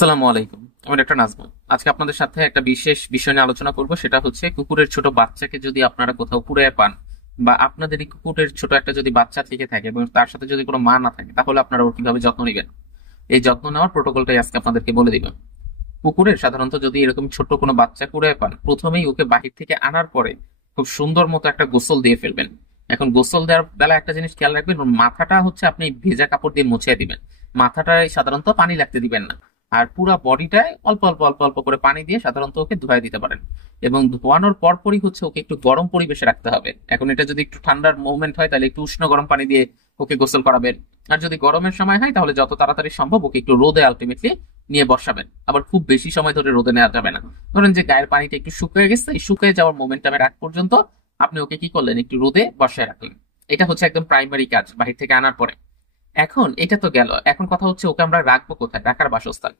আসসালামু আলাইকুম। আমি ডক্টর নাজমুল। আজকে আপনাদের সাথে একটা বিশেষ বিষয় নিয়ে আলোচনা করব। সেটা হচ্ছে কুকুরের ছোট বাচ্চাকে যদি আপনারা কোথাও কুড়িয়ে পান বা আপনাদেরই কুকুরের ছোট একটা যদি বাচ্চা থেকে থাকে এবং তার সাথে যদি কোনো মা না থাকে, তাহলে আপনারা ওর কিভাবে যত্ন নেবেন। এই যত্ন নেওয়ার প্রোটোকলটাই আজকে আপনাদেরকে বলে দিবেন। কুকুরের সাধারণত যদি এরকম ছোট কোনো বাচ্চা কুড়িয়ে পান, প্রথমেই ওকে বাহির থেকে আনার পরে খুব সুন্দর মতো একটা গোসল দিয়ে ফেলবেন। এখন গোসল দেওয়ার বেলা একটা জিনিস খেয়াল রাখবেন, ওর মাথাটা হচ্ছে আপনি ভেজা কাপড় দিয়ে মুছিয়ে দিবেন। মাথাটায় সাধারণত পানি লাগতে দিবেন না। আর পুরা বডিটায় অল্প অল্প অল্প অল্প করে পানি দিয়ে সাধারণত ওকে ধুয়ে দিতে পারেন। এবং ধোয়ানোর পরপরই হচ্ছে ওকে একটু গরম পরিবেশে রাখতে হবে। এখন এটা যদি একটু ঠান্ডার মুভমেন্ট হয় তাহলে একটু উষ্ণ গরম পানি দিয়ে ওকে গোসল করাবেন। আর যদি গরমের সময় হয় তাহলে যত তাড়াতাড়ি সম্ভব ওকে একটু রোদে আলটিমেটলি নিয়ে বসাবেন। আবার খুব বেশি সময় ধরে রোদে নেওয়া যাবে না। ধরেন যে গায়ের পানিটা একটু শুকিয়ে গেছে, এই শুকিয়ে যাওয়ার মোমেন্টামের আগ পর্যন্ত আপনি ওকে কি করলেন, একটু রোদে বসায় রাখলেন। এটা হচ্ছে একদম প্রাইমারি কাজ বাহির থেকে আনার পরে। এখন এটা তো গেল, এখন কথা হচ্ছে ওকে আমরা রাখবো কোথায়, রাখার বাসস্থান।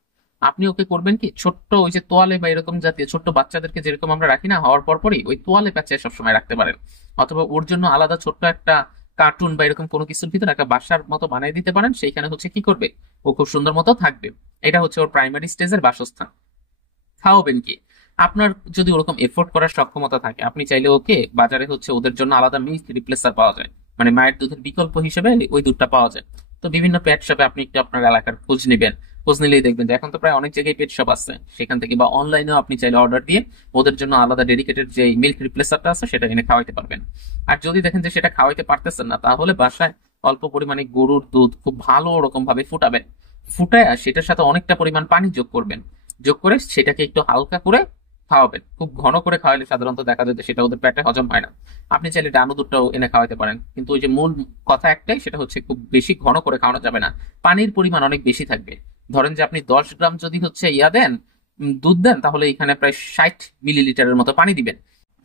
আপনি ওকে করবেন কি, ছোট্ট ওই যে তোয়ালে বা এরকম জাতীয় ছোট্ট বাচ্চাদেরকে যেরকম আমরা রাখি না, হওয়ার পরপরই ওই তোয়ালে প্যাঁচে সবসময় রাখতে পারেন। অথবা ওর জন্য আলাদা ছোট্ট একটা কার্টুন বা এরকম কোনো কিছুর ভিতরে একটা বাসার মতো বানিয়ে দিতে পারেন। সেইখানে হচ্ছে কি করবে, ও খুব সুন্দর মতো থাকবে। এটা হচ্ছে ওর প্রাইমারি স্টেজের বাসস্থান। খাওয়াবেন কি, আপনার যদি ওরকম এফোর্ড করার সক্ষমতা থাকে, আপনি চাইলে ওকে বাজারে হচ্ছে ওদের জন্য আলাদা মিল্ক রিপ্লেসার পাওয়া যায়, মানে মায়ের দুধের বিকল্প হিসেবে ওই দুধটা পাওয়া যায়। তো বিভিন্ন পেট শপে আপনি একটু আপনার এলাকার খোঁজ নেবেন। খোঁজ নিলেই দেখবেন যে এখন তো প্রায় অনেক জায়গায় পেট শপ আছে, সেখান থেকে বা অনলাইনেও আপনি চাইলে অর্ডার দিয়ে ওদের জন্য আলাদা ডেডিকেটেড যে মিল্ক রিপ্লেসারটা আছে সেটা এনে খাওয়াইতে পারবেন। আর যদি দেখেন যে সেটা খাওয়াইতে পারতেছেন না, তাহলে বাসায় অল্প পরিমাণে গরুর দুধ খুব ভালো ওরকম ভাবে ফুটাবেন। ফুটায় সেটার সাথে অনেকটা পরিমাণ পানি যোগ করবেন। যোগ করে সেটাকে একটু হালকা করে খাওয়াবেন। খুব ঘন করে খাওয়ালে সাধারণত দেখা যায় যে সেটা ওদের পেটে হজম হয় না। আপনি চাইলে ডানো দুধটাও এনে খাওয়াতে পারেন, কিন্তু ওই যে মূল কথা একটাই, সেটা হচ্ছে খুব বেশি ঘন করে খাওয়ানো যাবে না। পানির পরিমাণ অনেক বেশি থাকবে। ধরেন যে আপনি 10 গ্রাম যদি হচ্ছে দেন, দুধ দেন, তাহলে এখানে প্রায় 60 মিলিলিটারের মতো পানি দিবেন।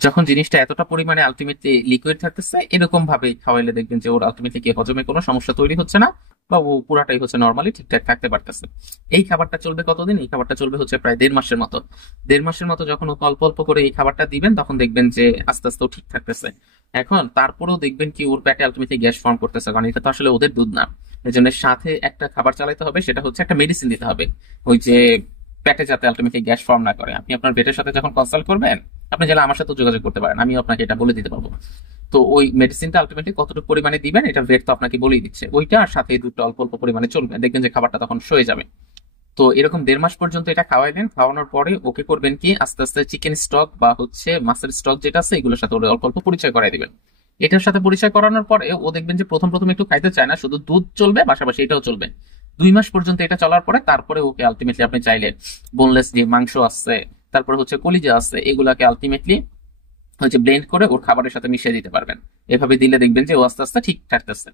যখন জিনিসটা এতটা পরিমাণে আলটিমেটলি লিকুইড থাকতেছে, এরকম ভাবে খাওয়াইলে দেখবেন যে ওর আলটিমেটলি কি হজমে কোনো সমস্যা তৈরি হচ্ছে না, বা ও পুরাটাই হচ্ছে নর্মালি ঠিকঠাক থাকতে পারতেছে। এই খাবারটা চলবে কতদিন, এই খাবারটা চলবে হচ্ছে প্রায় 1.5 মাসের মতো। 1.5 মাসের মতো যখন ওকে অল্প অল্প করে এই খাবারটা দিবেন, তখন দেখবেন যে আস্তে আস্তে ও ঠিক থাকতেছে। এখন তারপরেও দেখবেন কি ওর পেটে আলটিমেটলি গ্যাস ফর্ম করতেছে, কারণ এটা তো আসলে ওদের দুধ না। এই জন্য সাথে একটা খাবার চালাতে হবে, সেটা হচ্ছে একটা মেডিসিন দিতে হবে। ওই যে পেটে যাতে আলটিমেটলি গ্যাস ফর্ম না করে। আপনি আপনার পেটের সাথে যখন কনসাল্ট করবেন, আপনি চাইলে আমার সাথে যোগাযোগ করতে পারেন, আমি আপনাকে এটা বলে দিতে পারবো। তো ওই মেডিসিনটা আলটিমেটলি কতটুকু পরিমাণে দিবেন এটা ভেট তো আপনাকে বলেই দিচ্ছে। ওইটা আর সাথে এই দুধটা অল্প অল্প পরিমাণে চলবে, দেখবেন যে খাবারটা তখন সয়ে যাবে। তো এরকম 1.5 মাস পর্যন্ত এটা খাওয়াইলেন। খাওয়ানোর পরে ওকে করবেন কি, আস্তে আস্তে চিকেন স্টক বা হচ্ছে মাছের স্টক যেটা আছে এগুলোর সাথে ওরে অল্প অল্প পরিচয় করাই দিবেন। এটার সাথে পরিচয় করানোর পরে ও দেখবেন যে প্রথম প্রথম একটু খাইতে চায় না, শুধু দুধ চলবে, পাশাপাশি এটাও চলবে। 2 মাস পর্যন্ত এটা চলার পরে তারপরে ওকে আলটিমেটলি আপনি চাইলে বোনলেস যে মাংস আছে, তারপরে হচ্ছে কলিজা আছে, এগুলাকে আলটিমেটলি হচ্ছে ব্লেন্ড করে ওর খাবারের সাথে মিশিয়ে দিতে পারবেন। এভাবে দিলে দেখবেন যে ও আস্তে আস্তে ঠিক থাকতেছে।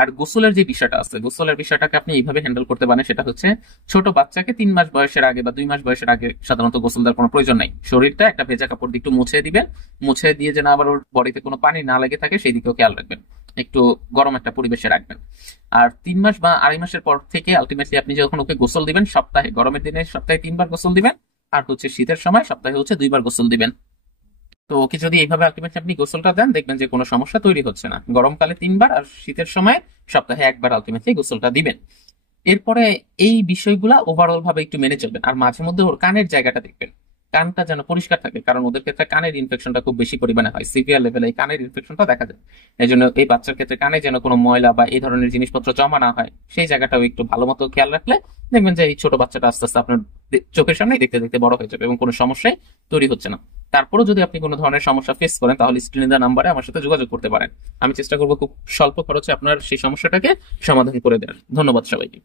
আর গোসলের যে বিষয়টা আছে, গোসলের বিষয়টাকে আপনি এইভাবে হ্যান্ডেল করতে পারেন। সেটা হচ্ছে ছোট বাচ্চাকে 3 মাস বয়সের আগে বা 2 মাস বয়সের আগে সাধারণত গোসল দেওয়ার কোনো প্রয়োজন নাই। শরীরটা একটা ভেজা কাপড় দিয়ে একটু মুছে দিবেন। মুছে দিয়ে যেন আবার ওর বডিতে কোনো পানি না লেগে থাকে সেই দিকেও খেয়াল রাখবেন। একটু গরম একটা পরিবেশে রাখবেন। আর 3 মাস বা 2.5 মাসের পর থেকে আলটিমেটলি আপনি যখন ওকে গোসল দিবেন, সপ্তাহে গরমের দিনে সপ্তাহে 3 বার গোসল দিবেন। আর হচ্ছে শীতের সময় সপ্তাহে হচ্ছে 2 বার গোসল দিবেন। তো ওকে যদি এইভাবে আলটিমেটলি আপনি গোসলটা দেন, দেখবেন যে কোনো সমস্যা তৈরি হচ্ছে না। গরমকালে 3 বার আর শীতের সময় সপ্তাহে 1 বার আলটিমেটলি গোসলটা দিবেন। এরপরে এই বিষয়গুলা ওভারঅল ভাবে একটু মেনে চলবেন। আর মাঝে মধ্যে ওর কানের জায়গাটা দেখবেন, কানটা যেন পরিষ্কার থাকে, কারণ ওদের ক্ষেত্রে কানের ইনফেকশনটা খুব বেশি পরিমাণে হয়, সিভিয়ার লেভেলে এই কানের ইনফেকশনটা দেখা যায়। এই জন্য এই বাচ্চার ক্ষেত্রে কানে যেন কোনো ময়লা বা এই ধরনের জিনিসপত্র জমা না হয়, সেই জায়গাটাও একটু ভালো মতো খেয়াল রাখলে দেখবেন যে এই ছোট বাচ্চাটা আস্তে আস্তে আপনার চোখের সামনে দেখতে দেখতে বড় হয়ে যাবে এবং কোনো সমস্যাই তৈরি হচ্ছে না। তারপরেও যদি আপনি কোনো ধরনের সমস্যা ফেস করেন, তাহলে স্ক্রিনে দেওয়া নাম্বারে আমার সাথে যোগাযোগ করতে পারেন। আমি চেষ্টা করবো খুব স্বল্প খরচে আপনার সেই সমস্যাটাকে সমাধান করে দেওয়ার। ধন্যবাদ সবাইকে।